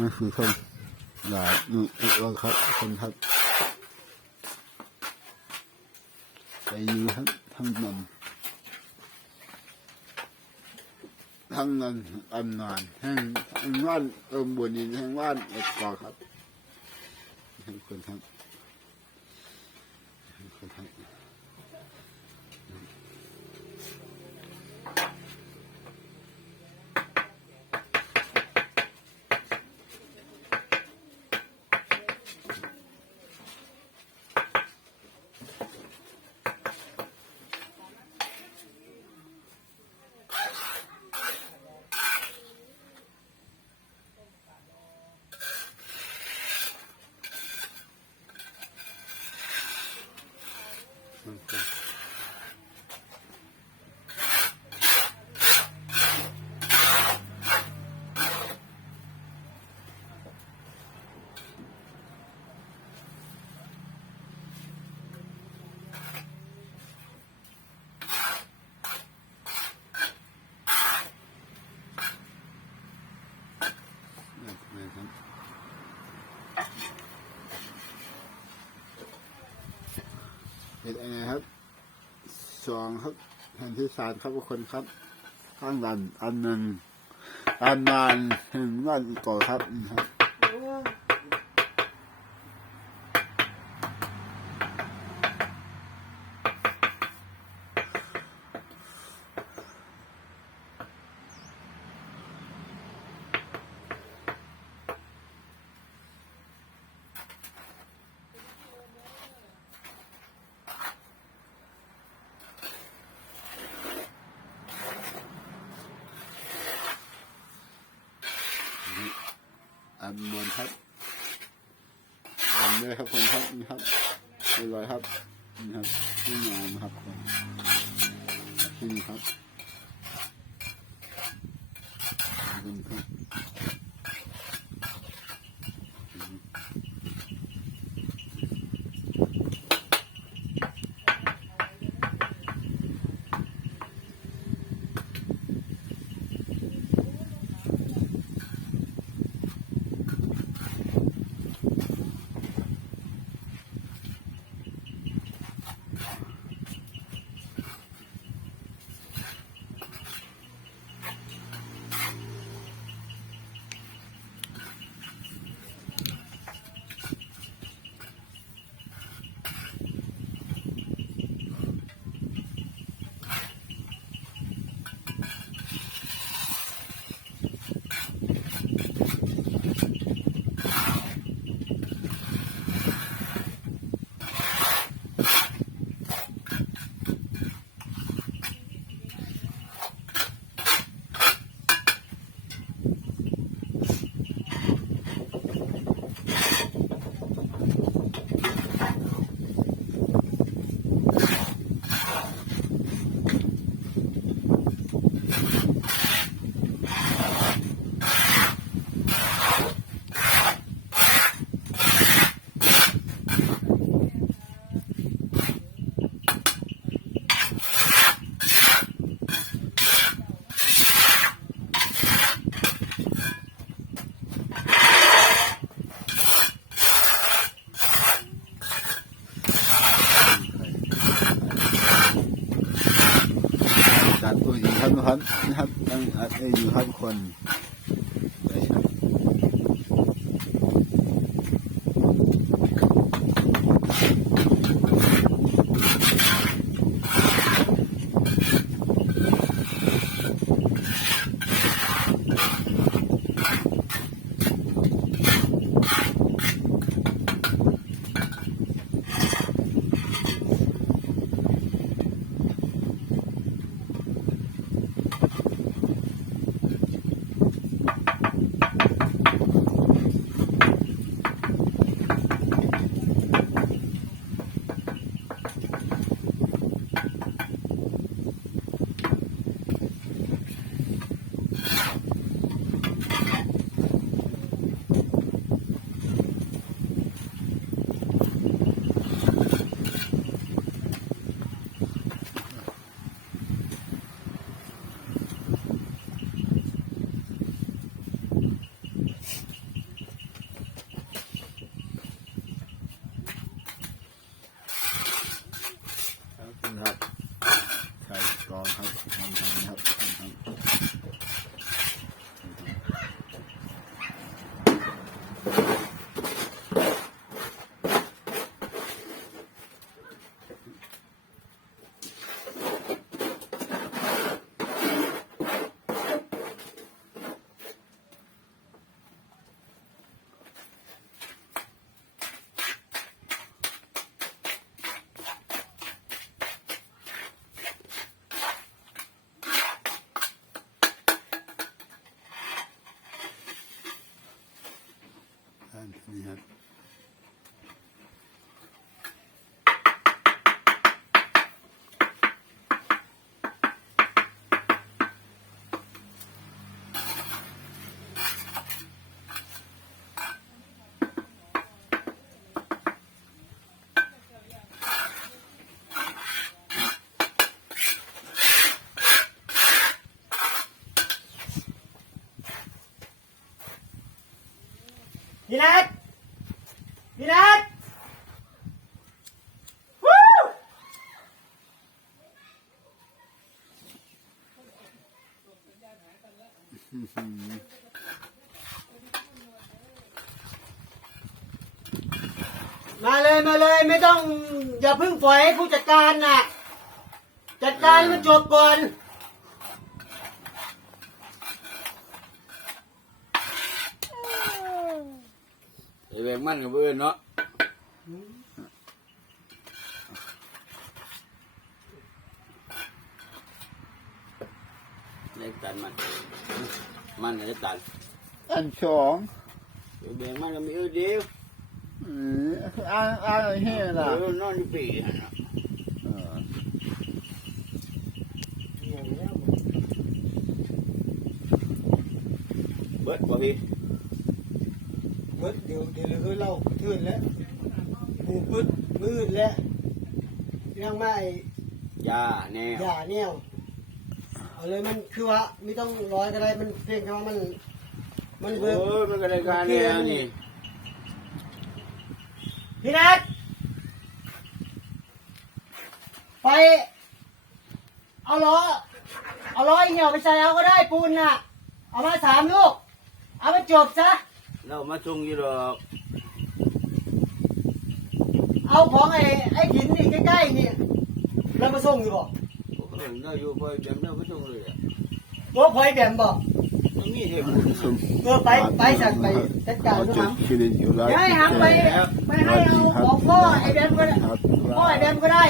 นี่คือคนหลายนี่อีกแล้วครับคนครับไปนี้ครับทั้งนั้นทั้งนั้นอำนานแห่งแห่งว่านเอิมบุญอินแห่งว่านเอกกอครับแห่งคนครับ เห็นอะไรครับสองครับแผ่นที่สามครับทุกคนครับข้างดันอันหนึ่งอันนานหนึ่งวันก่อนครับนี่ครับ อันบนครับอันด้วยครับคนครับนี่ครับเรียบร้อยครับนี่ครับนี่งานครับคนนี่ครับนี่ครับจาก ตัวหญิงครับนะครับนะครับตั้งอัดให้อยู่ครับคน พี่นัทพี่นัทมาเลยมาเลยไม่ต้องอย่าเพิ่งปล่อยให้ผู้จัดการน่ะ จัดการมันจบก่อน ไอ้แบงมันกับเพื่อนเนาะเล็กตันมัน มันเล็กตันอันสองไอ้แบงมันก็มีเออเดียวอืมอ่านอ่านอะไรให้เอล่ะอนอนอยู่ปีนั่นน่ะเออเบิดบ่พี่เบิดเดี๋ยวเดี๋ยวเฮ้ยเราทื่นแล้วหมูปึ๊ดมืดแล้วยังไม่ยาแนวอย่าเนี่ยเอาเลยมันคือว่าไม่ต้องร้อยก็ได้มันเพียงแค่ว่ามัน มันโอ้เบิกยมันก็ได้การแนวนี่พี่นัทไป เอาล้อเอาล้อไอ้เหี่ยวไปใส่เอาก็ได้ปูนน่ะ เอามาสามลูก เอามาจบซะ เรามาส่งอยู่ดอกเอาของไอ้ไอ้หินนี่ใกล้ๆนี่เรามาส่งอยู่บ่เออเราอยู่ไปแบบนั้นมาส่งเลยอะว่าพลอยแบมบ่มันมีเหตุผลเออไปไปสั่งไปจัดการเอาทุกจุคดรั้งคิรินอยู่แล้วย้ายหางไปไปให้เอาของพ่อไอ้แบมก็ได้ครับพ่อไอ้แบมก็ได้